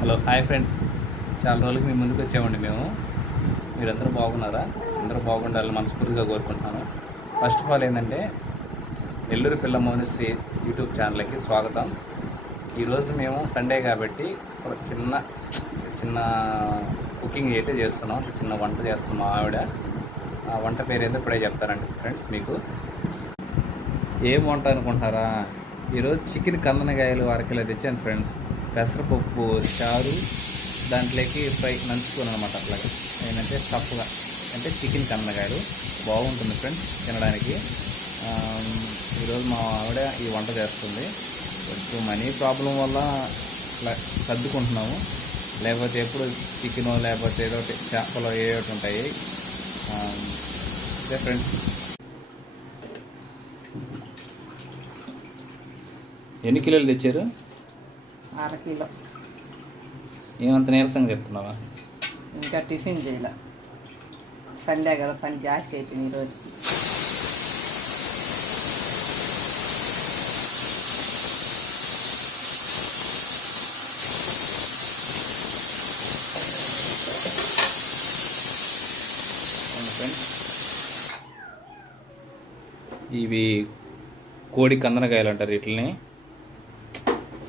Hello hi friends. చాలా రోజులకి మీ ముందుకు వచ్చామండి మేము. మీరందరూ బాగున్నారా? అందరూ బాగుండాలని మనస్ఫూర్తిగా కోరుకుంటున్నాను. ఫస్ట్ ఆఫ్ ఆల్ ఏంటంటే నెల్లూరు పిల్ల మౌనిశ్రీ యూట్యూబ్ ఛానల్కి స్వాగతం. ఈరోజు మేము సండే కాబట్టి ఒక చిన్న చిన్న కుకింగ్ అయితే చేస్తున్నాం. చిన్న వంట చేస్తున్నాం మా ఆవిడ. ఆ వంట పేరు ఏదో ఇప్పుడే చెప్తారండి ఫ్రెండ్స్ మీకు. ఏం వంట అనుకుంటున్నారా? ఈరోజు చికెన్ కందనకాయలు అరకిలో తెచ్చాను ఫ్రెండ్స్. పెసరపప్పు చారు దాంట్లోకి ఫ్రై నంచుకోను అనమాట అట్లాగా. ఏంటంటే స్టఫ్గా అంటే చికెన్ కందనకాయలు బాగుంటుంది ఫ్రెండ్స్ తినడానికి. ఈరోజు మా ఆవిడ ఈ వంట చేస్తుంది. కొంచెం మనీ ప్రాబ్లం వల్ల ఇట్లా సర్దుకుంటున్నాము. లేకపోతే ఎప్పుడు చికెన్ లేకపోతే ఏదో ఒకటి చేపలు ఏ ఒకటి ఉంటాయి. అదే ఫ్రెండ్స్. ఎన్ని కిలోలు తెచ్చారు? కిలో ఏమంత నీరసంగా చెప్తున్నావా? ఇంకా టిఫిన్ చేయాల. సండే కదా పని జాస్తి అయిపోయింది ఈరోజు ఇవి కోడి కందనకాయలు అంటారు వీటిని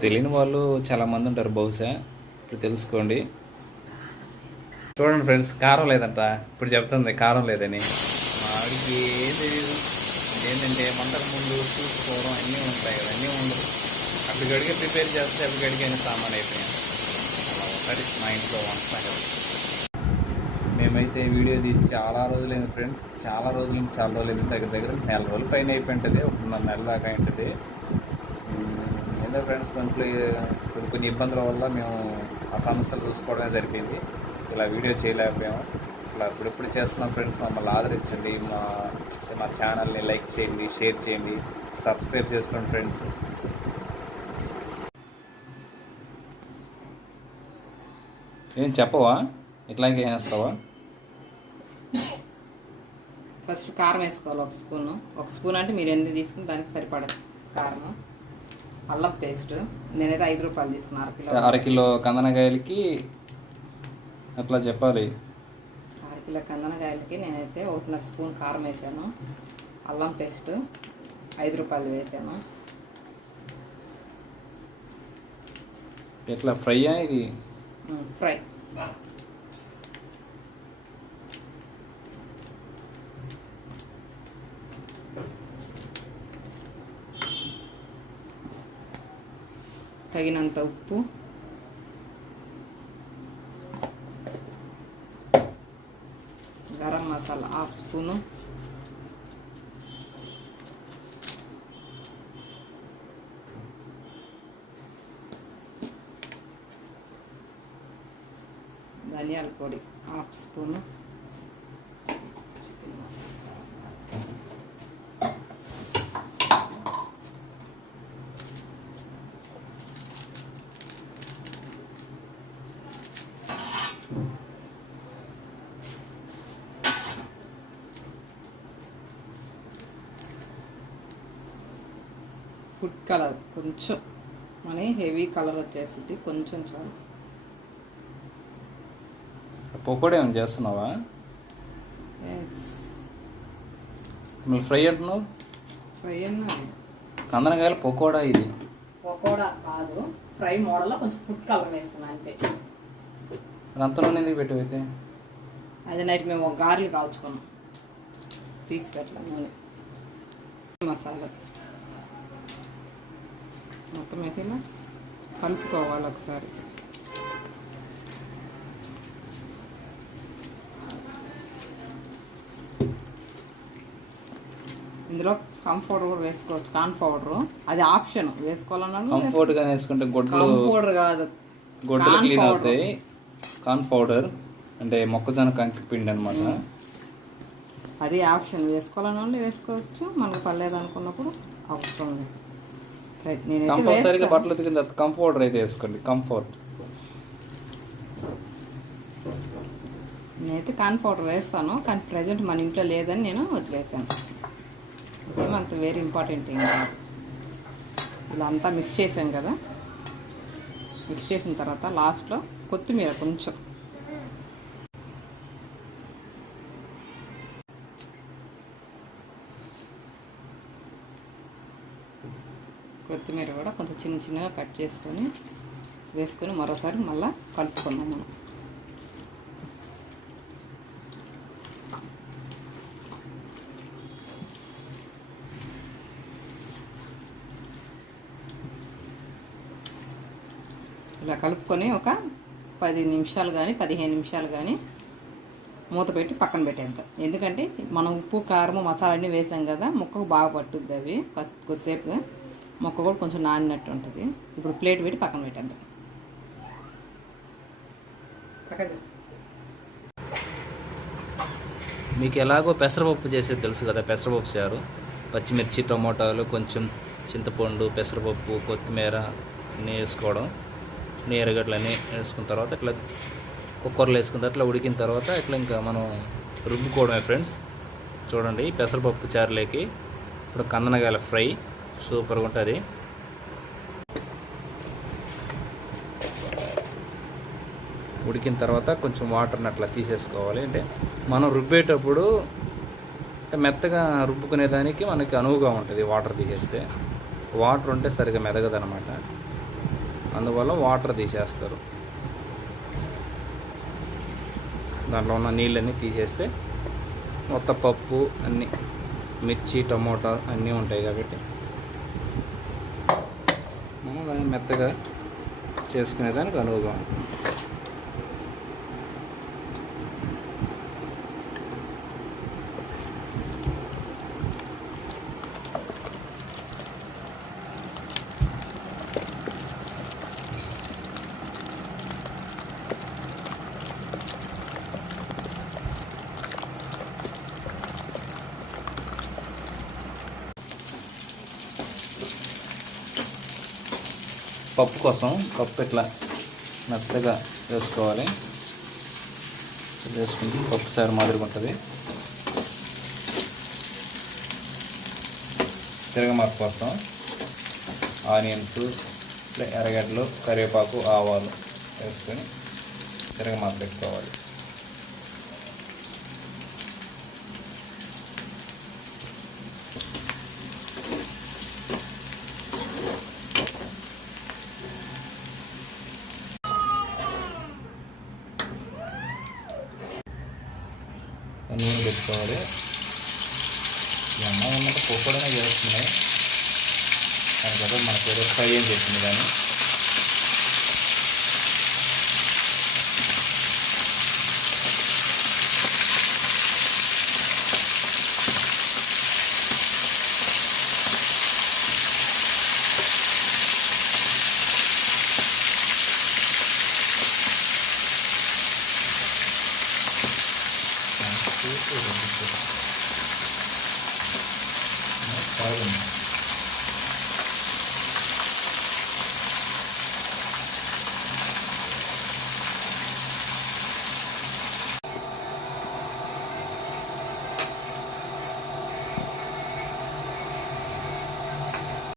తెలియని వాళ్ళు చాలామంది ఉంటారు బహుశా. ఇప్పుడు తెలుసుకోండి. చూడండి ఫ్రెండ్స్ కారం లేదంట. ఇప్పుడు చెప్తుంది కారం లేదని. మా ఆవిడకి ఏం తెలియదు ఏంటంటే మంటల ముందు చూసుకోవడం అన్నీ ఉంటాయి కదా అన్నీ ఉండవు. అప్పుడు ప్రిపేర్ చేస్తే అప్పుడు గడిగే సామాన్ అయిపోయింది అలా ఉంటుంది మా ఇంట్లో వంట సంగతి. మేమైతే వీడియో తీసి చాలా రోజులైంది ఫ్రెండ్స్. చాలా రోజులు చాలా రోజులైంది దగ్గర దగ్గర నెల రోజులు పైన అయిపోయింటుంది ఒకటిన్నర నెల దాకా ఉంటుంది ఏదో ఫ్రెండ్స్ కొంచెం కొన్ని కొన్ని ఇబ్బందుల వల్ల మేము ఆ సమస్యలు చూసుకోవడమే సరిపోయింది ఇలా వీడియో చేయలేకపోయాము. ఇలా ఇప్పుడిప్పుడు చేస్తున్నాం ఫ్రెండ్స్ మమ్మల్ని ఆదరించండి. మా మా ఛానల్ని లైక్ చేయండి షేర్ చేయండి సబ్స్క్రైబ్ చేసుకోండి ఫ్రెండ్స్ ఏం చెప్పవా? ఇట్లాగే వేస్తావా ఫస్ట్ కారం వేసుకోవాలి ఒక స్పూను. ఒక స్పూన్ అంటే మీరు ఎన్ని తీసుకుని దానికి సరిపడ కారం అల్లం పేస్ట్. నేనైతే ఐదు రూపాయలు తీసుకున్నాను అర కిలో. అరకిలో కందనకాయలకి అట్లా చెప్పాలి? అర కిలో కందనకాయలకి నేనైతే ఒకటిన్నర స్పూన్ కారం వేసాను అల్లం పేస్ట్ ఐదు రూపాయలు వేసాను. ఎట్లా ఫ్రైయా ఇది? ఫ్రై. తగినంత ఉప్పు గరం మసాలా హాఫ్ స్పూను ధనియాల పొడి హాఫ్ స్పూను ఫుడ్ కలర్ కొంచెం మన హెవీ కలర్ వచ్చేసింది. కొంచెం చాలు. పకోడీ ఏమైనా చేస్తున్నావా? మళ్ళీ ఫ్రై అంటున్నావు ఫ్రై అన్నా? కందనకాయలు పకోడా ఇది. పకోడా కాదు. ఫ్రై మోడల్లో కొంచెం ఫుడ్ కలర్ వేస్తున్నా అంతే. అది అంత నూనె ఎందుకు పెట్టావు అయితే? అది నైట్ మేము ఒక గారెలు కాల్చుకున్నాం. తీసి పెట్టలే నూనె. మసాలా. మొత్తం అయితే కలుపుకోవాలి ఒకసారి. ఇందులో పౌడర్ కూడా వేసుకోవచ్చు. Corn powder. అది ఆప్షన్. వేసుకోవాలన్నా కంఫర్ట్గా వేసుకుంటే గొడ్లు పౌడర్ కాదు. Corn clean. అవుతాయి. కార్న్ పౌడర్ అంటే మొక్కజొన్న కంకి పిండి అనమాట అది ఆప్షన్. వేసుకోవాలని వాళ్ళు వేసుకోవచ్చు. మనకు పర్లేదు అనుకున్నప్పుడు అవసరం లేదు. కంపల్సరీగా. బట్టలు ఉతికిన తర్వాత కంఫర్టర్ అయితే వేసుకోండి. కంఫర్ట్. నేనైతే కాన్ పౌడర్ వేస్తాను. కానీ ప్రజెంట్ మన ఇంట్లో లేదని నేను వదిలేసాను. ఏమంత వెరీ ఇంపార్టెంట్ ఏం కాదు. ఇలా అంతా మిక్స్ చేసాం కదా. మిక్స్ చేసిన తర్వాత లాస్ట్లో కొత్తిమీర కొంచెం. కొత్తిమీర కూడా కొంచెం చిన్న చిన్నగా కట్ చేసుకొని వేసుకొని మరోసారి మళ్ళీ కలుపుకున్నాము మనం. ఇలా కలుపుకొని ఒక పది నిమిషాలు కానీ పదిహేను నిమిషాలు కానీ మూత పెట్టి పక్కన పెట్టేద్దాం. ఎందుకంటే మనం ఉప్పు కారం మసాలా అన్నీ వేసాం కదా ముక్కకు బాగా పట్టుద్ది అవి. కొద్దిసేపు మొక్క కూడా కొంచెం నానినట్టు ఉంటుంది. ఇప్పుడు ప్లేట్ పెట్టి పక్కన పెట్టేద్దాం. మీకు ఎలాగో పెసరపప్పు చేసేది తెలుసు కదా పెసరపప్పు చారు. పచ్చిమిర్చి టమోటాలు కొంచెం చింతపండు పెసరపప్పు కొత్తిమీర అన్నీ వేసుకోవడం. అన్నీ ఎర్రగడ్డలన్నీ వేసుకున్న తర్వాత ఇట్లా కుక్కర్లో వేసుకున్న తర్వాత ఇట్లా ఉడికిన తర్వాత ఇట్లా ఇంకా మనం రుబ్బుకోవడమే ఫ్రెండ్స్. చూడండి పెసరపప్పు చారులేకి ఇప్పుడు కందనగాయల ఫ్రై సూపర్గా ఉంటుంది. ఉడికిన తర్వాత కొంచెం వాటర్ని అట్లా తీసేసుకోవాలి. అంటే మనం రుబ్బేటప్పుడు మెత్తగా రుబ్బుకునే దానికి మనకి అనువుగా ఉంటుంది వాటర్ తీసేస్తే. వాటర్ ఉంటే సరిగా మెదగదనమాట అందువల్ల వాటర్ తీసేస్తారు. దాంట్లో ఉన్న నీళ్ళన్నీ తీసేస్తే మొత్తం పప్పు అన్నీ మిర్చి టమోటా అన్నీ ఉంటాయి కాబట్టి మనం దాన్ని మెత్తగా చేసుకునేదానికి అనువుగా ఉంటుంది. పప్పు కోసం పప్పు ఇట్లా మెత్తగా వేసుకోవాలి. వేసుకుంటే పప్పు సారు మాదిరిగా ఉంటుంది. తిరగమాత కోసం ఆనియన్స్ ఎర్రగడ్డలు కరివేపాకు ఆవాలు వేసుకొని తిరగమాత పెట్టుకోవాలి. నూనె పెట్టుకోవాలి. ఈ అన్నం ఉన్నట్టు పోకడనే చేస్తున్నాయి. కానీ కదా మనకు ఏదో ఫ్రై ఏం చేసింది కానీ